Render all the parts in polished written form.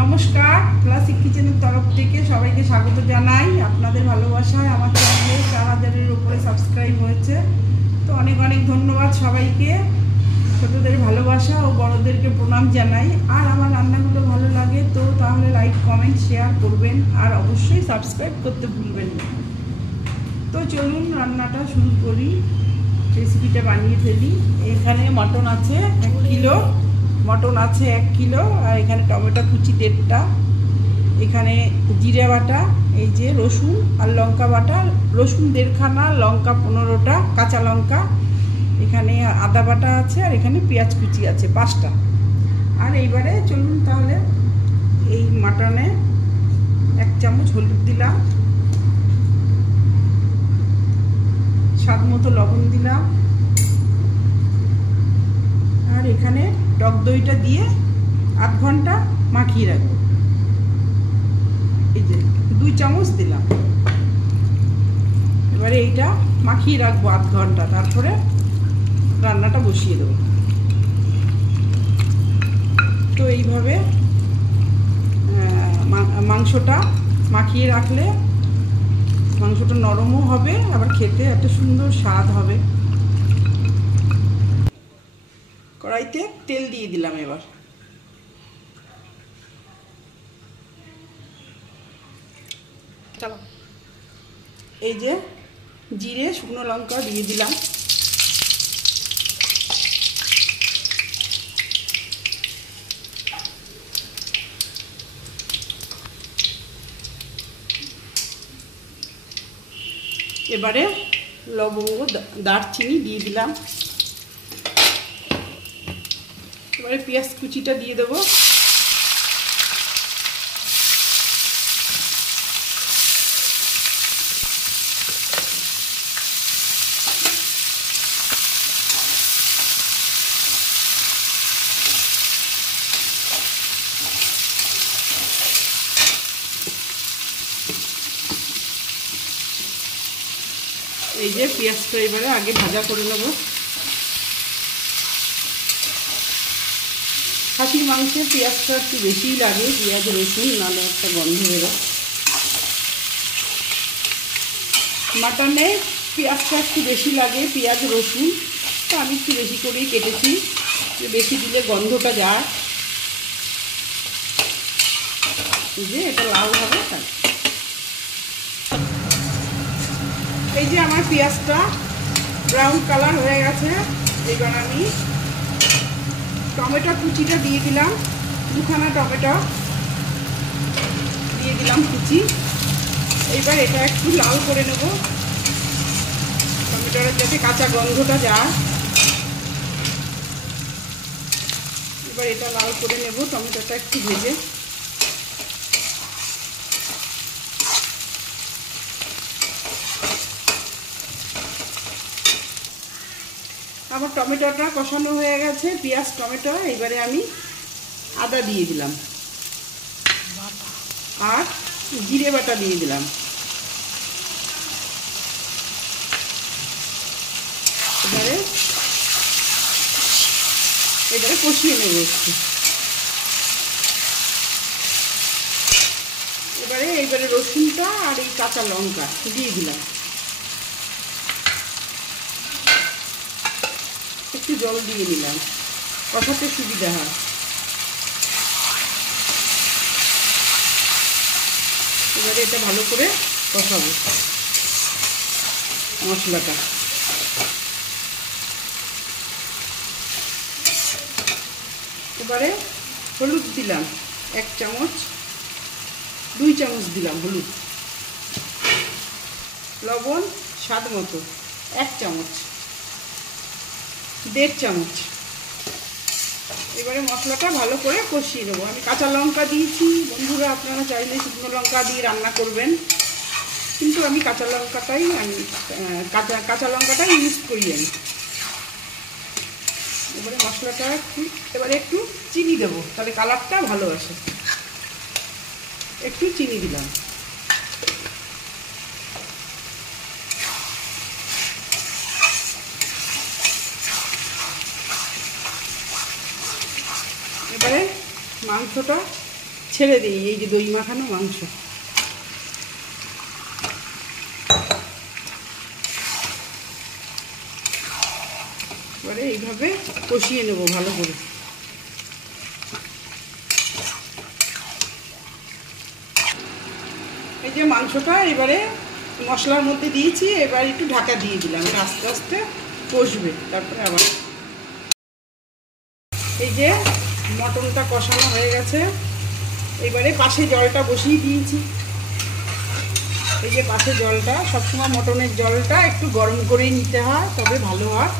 নমস্কার, ক্লাসিক কিচেনের তরফ থেকে সবাইকে স্বাগত জানাই। আপনাদের ভালোবাসায় আমার চ্যানেলে 4000-এর উপরে সাবস্ক্রাইব হয়েছে, তো অনেক অনেক ধন্যবাদ সবাইকে। ছোটদের ভালোবাসা ও বড়দেরকে প্রণাম জানাই। আর আমার রান্নাগুলো ভালো লাগে তো তাহলে লাইক, কমেন্ট, শেয়ার করবেন আর অবশ্যই সাবস্ক্রাইব করতে ভুলবেন না। তো চলুন রান্নাটা শুরু করি, রেসিপিটা বানিয়ে ফেলি। এখানে মটন আছে 1 কিলো, মটন আছে 1 কিলো, আর এখানে টমেটো কুচি 1.5টা, এখানে জিরে বাটা, এই যে রসুন আর লঙ্কা বাটা, রসুন 1.5 খানা, লঙ্কা 15টা, কাঁচা লঙ্কা, এখানে আদা বাটা আছে, আর এখানে পেঁয়াজ কুচি আছে 5টা। আর এইবারে চলুন তাহলে এই মাটনে 1 চামচ হলুদ দিলাম, স্বাদ মতো লবণ দিলাম, আর এখানে টক দইটা দিয়ে আধ ঘন্টা মাখিয়ে রাখবো। এই যে 2 চামচ দিলাম। এবারে এইটা মাখিয়ে রাখবো আধ ঘন্টা, তারপরে রান্নাটা বসিয়ে দেবো। তো এইভাবে মাংসটা মাখিয়ে রাখলে মাংসটা নরমও হবে, আবার খেতে একটা সুন্দর স্বাদ হবে। কড়াইতে তেল দিয়ে দিলাম। এবার এই যে জিরে, শুকনো লঙ্কা দিয়ে দিলাম, এবারে লবঙ্গ, দারচিনি দিয়ে দিলাম। এবারে পেঁয়াজ কুচিটা দিয়ে দেবো। এই যে পেঁয়াজটা এবারে আগে ভাজা করে নেব। খাসির মাংসে পেঁয়াজটা একটু বেশিই লাগে, পেঁয়াজ রসুন, নাহলে একটা গন্ধ বেরোয়। মাটনে পেঁয়াজটা একটু বেশি লাগে, পেঁয়াজ রসুন, তো আমি একটু বেশি করেই কেটেছি, বেশি দিলে গন্ধটা যায়। এই যে এটা লাল হবে। এই যে আমার পেঁয়াজটা ব্রাউন কালার হয়ে গেছে। এবার আমি টমেটো কুচিটা দিয়ে দিলাম, 2 খানা টমেটো দিয়ে দিলাম কুচি। এইবার এটা একটু লাল করে নেব, টমেটোর যাতে কাঁচা গন্ধটা যায়। এবার এটা লাল করে নেব, টমেটোটা একটু ভেজে। আমার টমেটোটা কষানো হয়ে গেছে, পেঁয়াজ টমেটো। এবারে আমি আদা দিয়ে দিলাম আর জিরে বাটা দিয়ে দিলাম। এবারে কষিয়ে নেব একটু। এইবারে রসুনটা আর এই কাঁচা লঙ্কা দিয়ে দিলাম। একটু জল দিয়ে নিলাম, কষাতে সুবিধা হয়। এবারে এটা ভালো করে কষাবো মশলাটা। এবারে হলুদ দিলাম 1 চামচ, 2 চামচ দিলাম হলুদ, লবণ স্বাদ মতো 1 চামচ, 1.5 চামচ। এবারে মশলাটা ভালো করে কষিয়ে দেবো। আমি কাঁচা লঙ্কা দিয়েছি, বন্ধুরা আপনারা চাইলে শুকনো লঙ্কা দিয়ে রান্না করবেন, কিন্তু আমি কাঁচা লঙ্কাটাই ইউজ করি আমি। এবারে মশলাটা একটু চিনি দেবো, তাহলে কালারটা ভালো আসে। একটু চিনি দিলাম। এবারে মাংসটা ছেড়ে দিই এই যে দই মাখানো মাংস। এবারে এইভাবে কষিয়ে নেব ভালো করে। এই যে মাংসটা এবারে মশলার মধ্যে দিয়েছি, এবার একটু ঢাকা দিয়ে দিলাম, এটা আস্তে আস্তে কষবে। তারপরে আবার এই যে মটনটা কষানো হয়ে গেছে, এবারে পাশে জলটা বসিয়ে দিয়েছি। এই যে পাশে জলটা, সবসময় মটনের জলটা একটু গরম করেই নিতে হয়, তবে ভালো হয়।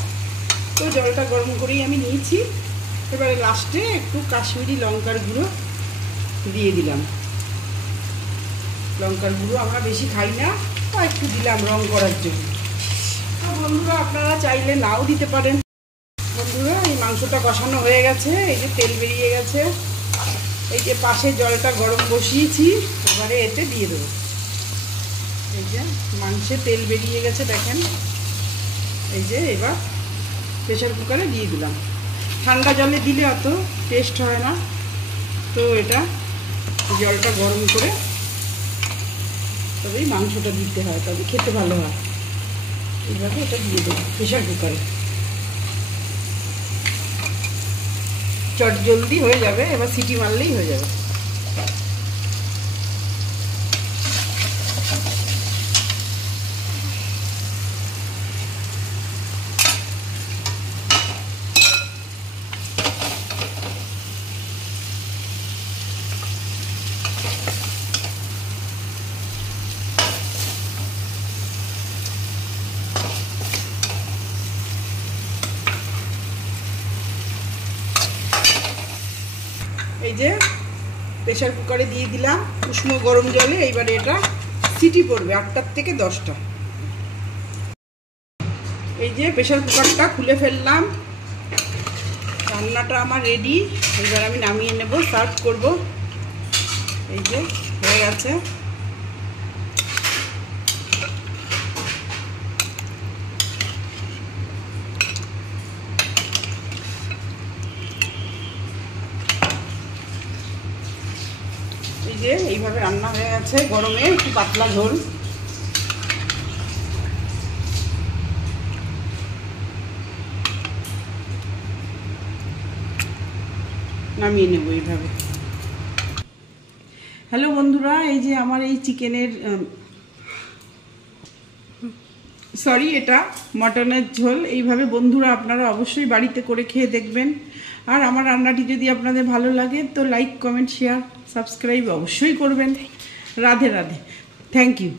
তো জলটা গরম করেই আমি নিয়েছি। এবারে লাস্টে একটু কাশ্মীরি লঙ্কার গুঁড়ো দিয়ে দিলাম। লঙ্কার গুঁড়ো আমরা বেশি খাই না, তো একটু দিলাম রং করার জন্য। তো বন্ধুরা আপনারা চাইলে নাও দিতে পারেন। বন্ধুরা এই মাংসটা কষানো হয়ে গেছে, এই যে তেল বেরিয়ে গেছে। এই যে পাশে জলটা গরম বসিয়েছি, এবারে এতে দিয়ে দেবো। এই যে মাংসে তেল বেরিয়ে গেছে দেখেন। এই যে এবার প্রেসার কুকারে দিয়ে দিলাম। ঠান্ডা জলে দিলে অত টেস্ট হয় না, তো এটা জলটা গরম করে তবেই মাংসটা দিতে হয়, তবে খেতে ভালো হয়। এইভাবে এটা দিয়ে দেবো প্রেসার কুকারে, চট জলদি হয়ে যাবে। এবার সিটি মারলেই হয়ে যাবে। এই যে প্রেসার কুকারে দিয়ে দিলাম উষ্ণ গরম জলে। এইবারে এটা সিটি পড়বে 8টার থেকে 10টা। এই যে প্রেসার কুকারটা খুলে ফেললাম, রান্নাটা আমার রেডি। এবার আমি নামিয়ে নেব, সার্ভ করব। এই যে হয়ে গেছে। এই যে এইভাবে রান্না হয়ে গেছে, গরমে একটু পাতলা ঝোল। নামিয়ে নেব এইভাবে। হ্যালো বন্ধুরা, এই যে আমার এই চিকেনের এটা মটনের ঝোল। এইভাবে বন্ধুরা আপনারা অবশ্যই বাড়িতে করে খেয়ে দেখবেন। আর আমার রান্নাটি যদি আপনাদের ভালো লাগে তো লাইক, কমেন্ট, শেয়ার, সাবস্ক্রাইব অবশ্যই করবেন। Radhe Radhe, thank you.